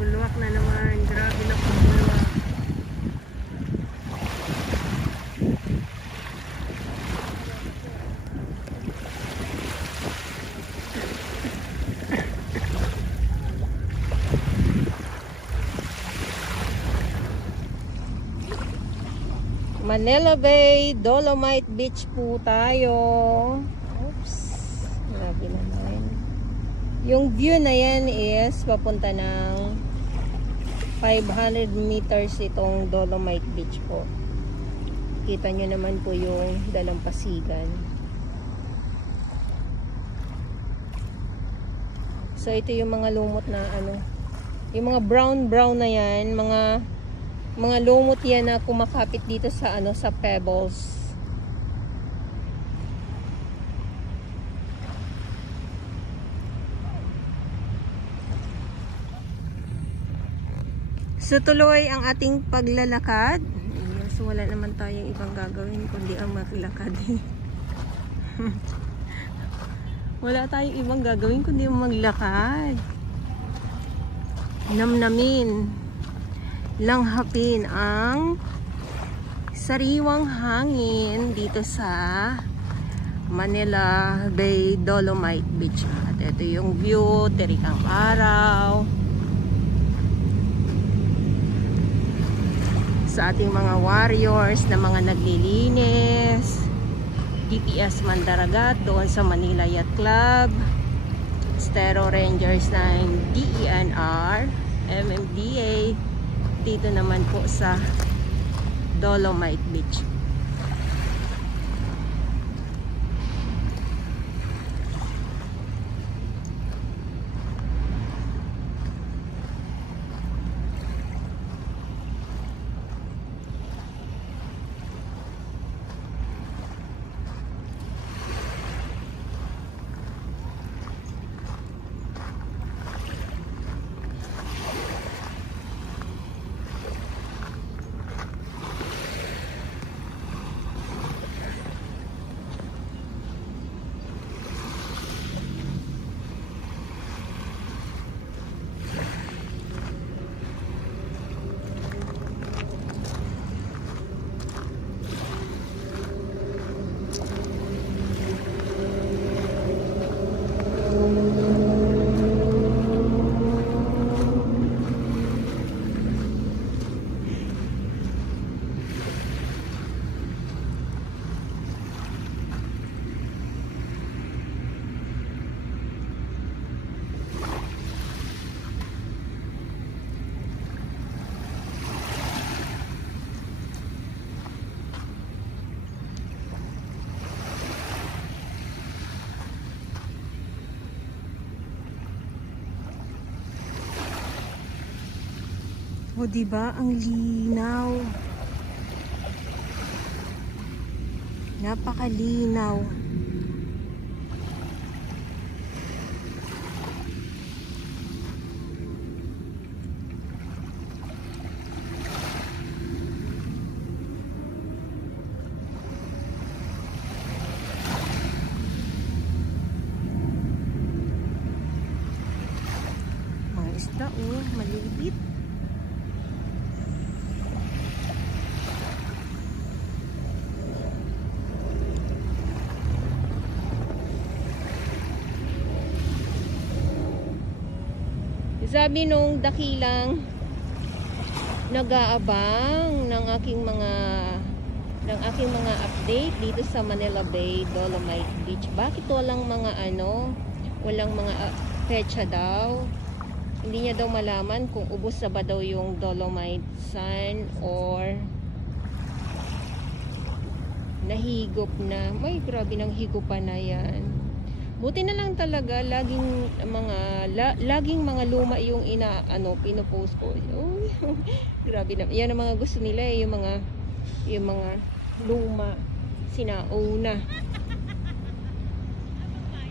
Bulwak na naman. Grabe na po bulwak. Manila Bay, Dolomite Beach po tayo. Oops. Grabe naman. Yung view na yan is papunta ng 500 meters itong Dolomite Beach po. Kita nyo naman po yung dalampasigan. So ito yung mga lumot na ano, yung mga brown na yan, mga lumot yan na kumakapit dito sa ano, sa pebbles. So tuloy ang ating paglalakad. So wala naman tayong ibang gagawin kundi ang maglakad. Wala tayong ibang gagawin kundi ang maglakad. Namnamin, langhapin ang sariwang hangin dito sa Manila Bay, Dolomite Beach. At ito yung view, terik ang araw. Sa ating mga warriors na mga naglilinis, DPS Mandaragat doon sa Manila Yacht Club, Stero Rangers ng DENR, MMDA dito naman po sa Dolomite Beach. O diba ang linaw, napakalinaw. Mga isda malilipit. Sabi nung dakilang nag-aabang ng aking mga update dito sa Manila Bay, Dolomite Beach. Bakit walang mga walang mga petsa daw? Hindi niya daw malaman kung ubos na ba daw yung Dolomite Sun or nahigop na. May grabe ng higupan na yan. Buti na lang talaga laging mga luma yung pinopost ko. Oh, grabe na. Yan ang mga gusto nila yung mga luma sinauna.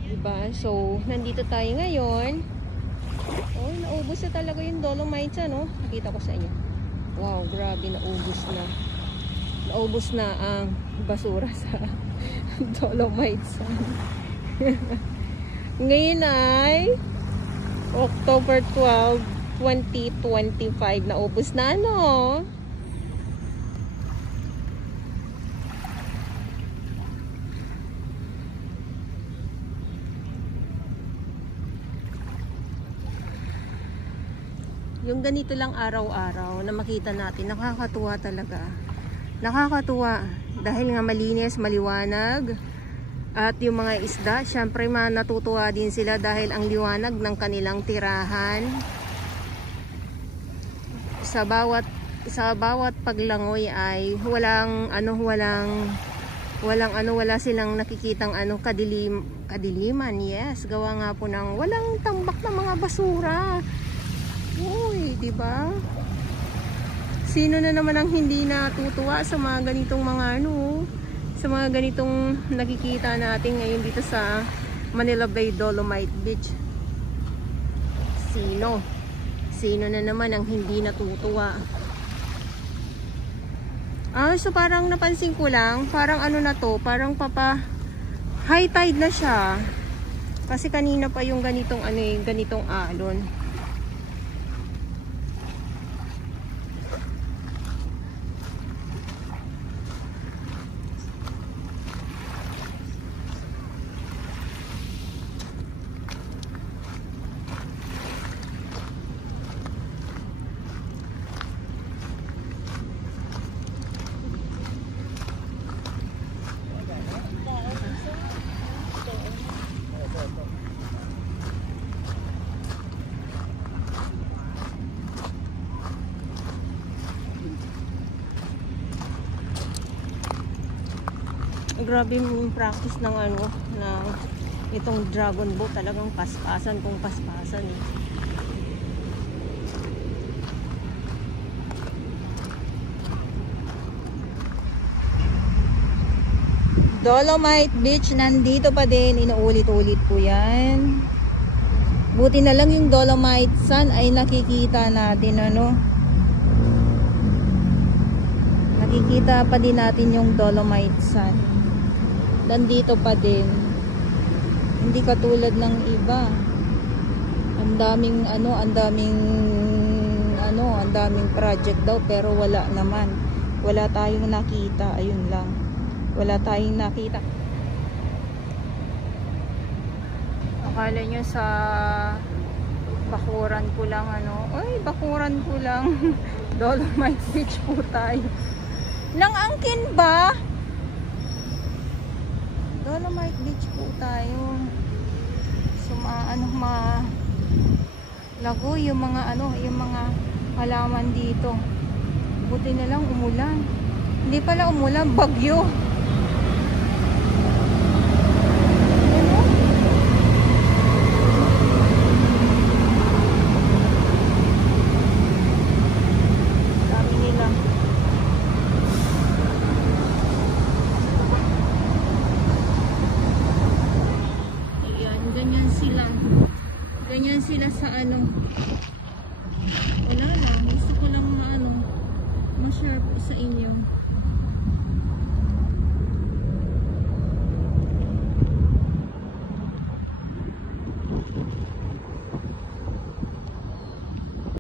Diba? So, nandito tayo ngayon. Oh, naubos na talaga yung Dolomites, ano? Nakita ko sa inyo. Wow, grabe, naubos na. Naubos na ang basura sa Dolomites. Ngayon ay October 12, 2025 na ubos na, no? Yung ganito lang araw-araw na makita natin, nakakatuwa talaga. Nakakatuwa dahil nga malinis, maliwanag. At yung mga isda, syempre natutuwa din sila dahil ang liwanag ng kanilang tirahan. Sa bawat paglangoy ay wala silang nakikitang kadiliman. Yes, gawa nga po ng walang tambak na mga basura. Uy, di ba? Sino na naman ang hindi natutuwa sa mga ganitong sa mga ganitong nakikita natin ngayon dito sa Manila Bay Dolomite Beach? Sino na naman ang hindi natutuwa? So parang napansin ko lang, parang na to, parang high tide na siya. Kasi kanina pa yung ganitong ganitong alon. Grabe yung practice ng itong dragon boat, talagang paspasan kung paspasan eh. Dolomite Beach, nandito pa din, inuulit-ulit po yan. Buti na lang yung Dolomite Sun ay nakikita natin, nakikita pa din natin yung Dolomite Sun. Nandito pa din. Hindi katulad ng iba. Ang daming project daw pero wala naman. Wala tayong nakita, ayun lang. Wala tayong nakita. Akala nyo sa bakuran ko lang bakuran ko lang. Dolomite Beach po tayo. Nang angkin ba? Dolomite Beach po tayo. So lago yung mga halaman dito. Buti na lang umulan. Hindi pala umulan, bagyo. Ganyan sila sa wala lang, gusto ko lang ma-share sa inyo.